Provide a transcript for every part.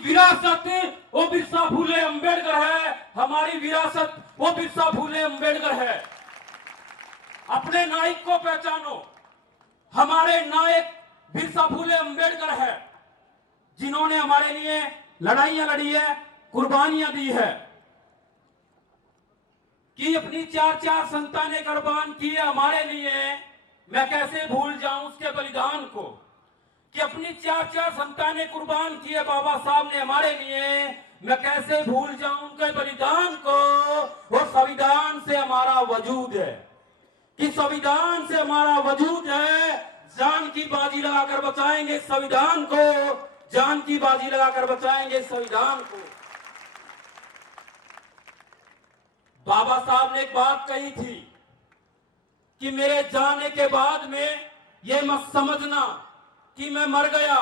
विरासत वो बिरसा फुले अंबेडकर है, हमारी विरासत वो बिरसा फुले अंबेडकर है। अपने नायक को पहचानो, हमारे नायक बिरसा फुले अंबेडकर है, जिन्होंने हमारे लिए लड़ाइयां लड़ी है, कुर्बानियां दी है, कि अपनी चार संतानें कुर्बान की है हमारे लिए। मैं कैसे भूल जाऊं उसके बलिदान को, कि अपनी चार संतानें कुर्बान की है बाबा साहब ने हमारे लिए। मैं कैसे भूल जाऊं उनके बलिदान को। और संविधान से हमारा वजूद है, कि संविधान से हमारा वजूद है। जान की बाजी लगाकर बचाएंगे संविधान को, जान की बाजी लगाकर बचाएंगे संविधान को। बाबा साहब ने एक बात कही थी कि मेरे जाने के बाद में ये मत समझना कि मैं मर गया,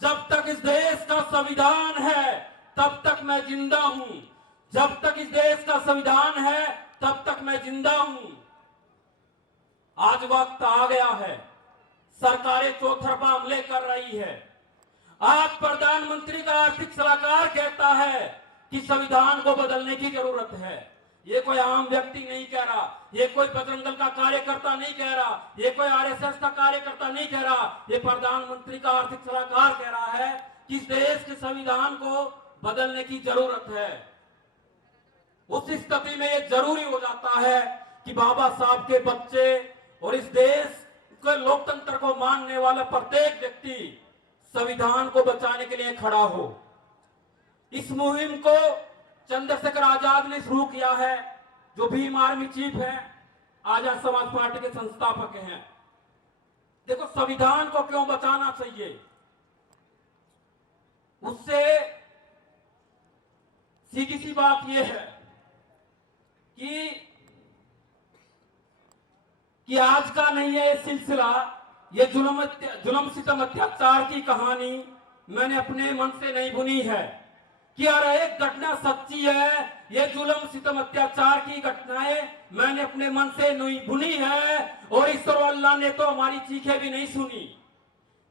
जब तक इस देश का संविधान है तब तक मैं जिंदा हूं, जब तक इस देश का संविधान है तब तक मैं जिंदा हूं। आज वक्त आ गया है, सरकारें चौतरफा हमले कर रही है। आज प्रधानमंत्री का आर्थिक सलाहकार कहता है कि संविधान को बदलने की जरूरत है। ये कोई आम व्यक्ति नहीं कह रहा, ये कोई बजरंग दल का कार्यकर्ता नहीं कह रहा, ये कोई आरएसएस का कार्यकर्ता नहीं कह रहा, ये प्रधानमंत्री का आर्थिक सलाहकार कह रहा है कि इस देश के संविधान को बदलने की जरूरत है। उस स्थिति में ये जरूरी हो जाता है कि बाबा साहब के बच्चे और इस देश के लोकतंत्र को मानने वाला प्रत्येक व्यक्ति संविधान को बचाने के लिए खड़ा हो। इस मुहिम को चंद्रशेखर आजाद ने शुरू किया है, जो भीम आर्मी चीफ है, आजाद समाज पार्टी के संस्थापक हैं। देखो, संविधान को क्यों बचाना चाहिए, उससे सीधी सी बात यह है कि आज का नहीं है ये सिलसिला, ये जुल्म सितम अत्याचार की कहानी मैंने अपने मन से नहीं बुनी है, कि हर एक घटना सच्ची है। ये जुल्म सितम अत्याचार की घटनाएं मैंने अपने मन से नहीं बुनी है। और ईश्वर अल्लाह ने तो हमारी चीखें भी नहीं सुनी,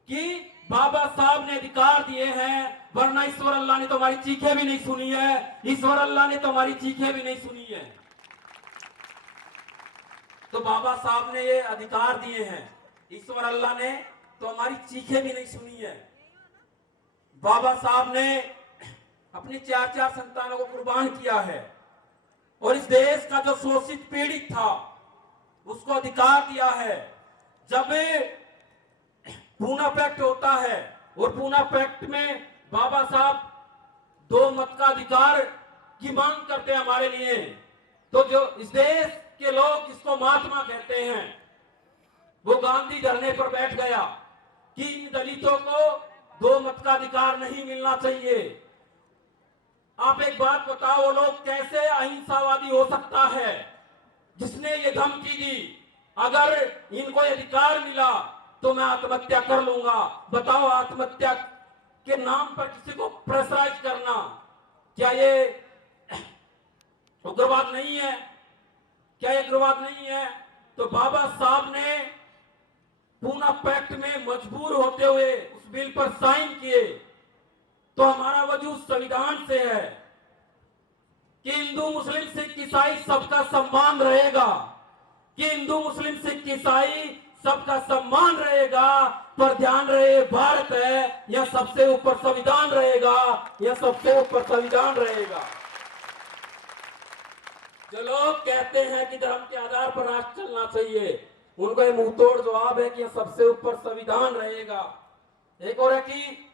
कि बाबा साहब ने अधिकार दिए हैं, वरना ईश्वर अल्लाह ने तो हमारी चीखें भी नहीं सुनी है। ईश्वर अल्लाह ने तो हमारी चीखें भी नहीं सुनी है। तो बाबा साहब ने ये अधिकार दिए हैं, ईश्वर अल्लाह ने तो हमारी चीखें भी नहीं सुनी है। बाबा साहब ने अपनी चार संतानों को कुर्बान किया है, और इस देश का जो शोषित पीड़ित था उसको अधिकार दिया है। जब पूना पैक्ट होता है, और पूना पैक्ट में बाबा साहब 2 मत का अधिकार की मांग करते हैं हमारे लिए, तो जो इस देश के लोग जिसको महात्मा कहते हैं, वो गांधी धरने पर बैठ गया कि इन दलितों को 2 मत का अधिकार नहीं मिलना चाहिए। आप एक बात बताओ, वो लोग कैसे अहिंसावादी हो सकता है जिसने ये धमकी दी, अगर इनको अधिकार मिला तो मैं आत्महत्या कर लूंगा। बताओ, आत्महत्या के नाम पर किसी को प्रेशराइज करना, क्या ये उग्रवाद नहीं है? क्या ये उग्रवाद नहीं है? तो बाबा साहब ने पूना पैक्ट में मजबूर होते हुए उस बिल पर साइन किए। तो हमारा वजूद संविधान से है कि हिंदू मुस्लिम सिख ईसाई सबका सम्मान रहेगा, कि हिंदू मुस्लिम सिख ईसाई सबका सम्मान रहेगा। पर ध्यान रहे, भारत है, यह सबसे ऊपर संविधान रहेगा, यह सबसे ऊपर संविधान रहेगा। जो लोग कहते हैं कि धर्म के आधार पर राष्ट्र चलना चाहिए, उनका मुंह तोड़ जवाब है कि यह सबसे ऊपर संविधान रहेगा। एक और है कि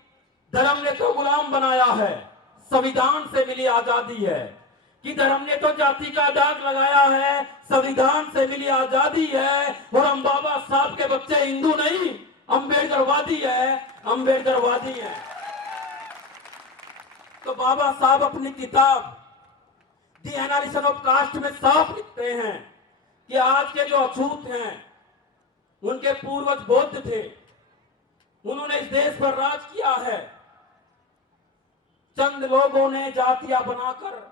धर्म ने तो गुलाम बनाया है, संविधान से मिली आजादी है, कि धर्म ने तो जाति का दाग लगाया है, संविधान से मिली आजादी है। और हम बाबा साहब के बच्चे हिंदू नहीं, अंबेडकरवादी है, अंबेडकरवादी है। तो बाबा साहब अपनी किताब दी एनालिसिस ऑफ कास्ट में साफ लिखते हैं कि आज के जो अछूत हैं उनके पूर्वज बौद्ध थे, उन्होंने इस देश पर राज किया है। चंद लोगों ने जातियां बनाकर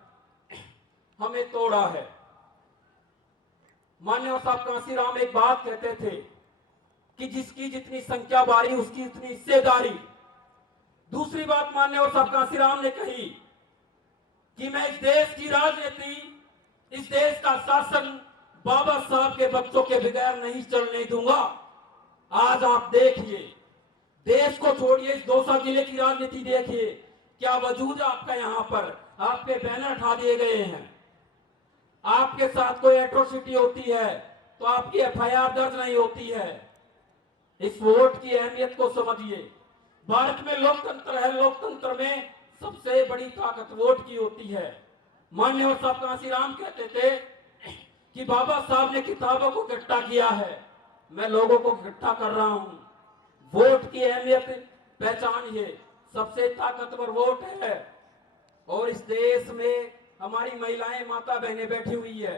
हमें तोड़ा है। माननीय साहब कांसीराम एक बात कहते थे कि जिसकी जितनी संख्या बारी उसकी उतनी हिस्सेदारी। दूसरी बात माननीय साहब कांसीराम ने कही कि मैं इस देश की राजनीति, इस देश का शासन बाबा साहब के बच्चों के बगैर नहीं चलने दूंगा। आज आप देखिए, देश को छोड़िए, इस दौसा जिले की राजनीति देखिए, क्या वजूद है आपका। यहां पर आपके बैनर हटा दिए गए हैं। आपके साथ कोई एट्रोसिटी होती है तो आपकी एफआईआर दर्ज नहीं होती है। इस वोट की अहमियत को समझिए। भारत में लोकतंत्र है, लोकतंत्र में सबसे बड़ी ताकत वोट की होती है। माननीय साहब कांसीराम कहते थे कि बाबा साहब ने किताबों को इकट्ठा किया है, मैं लोगों को इकट्ठा कर रहा हूं। वोट की अहमियत पहचानिए, सबसे ताकतवर वोट है। और इस देश में हमारी महिलाएं, माता बहनें बैठी हुई है,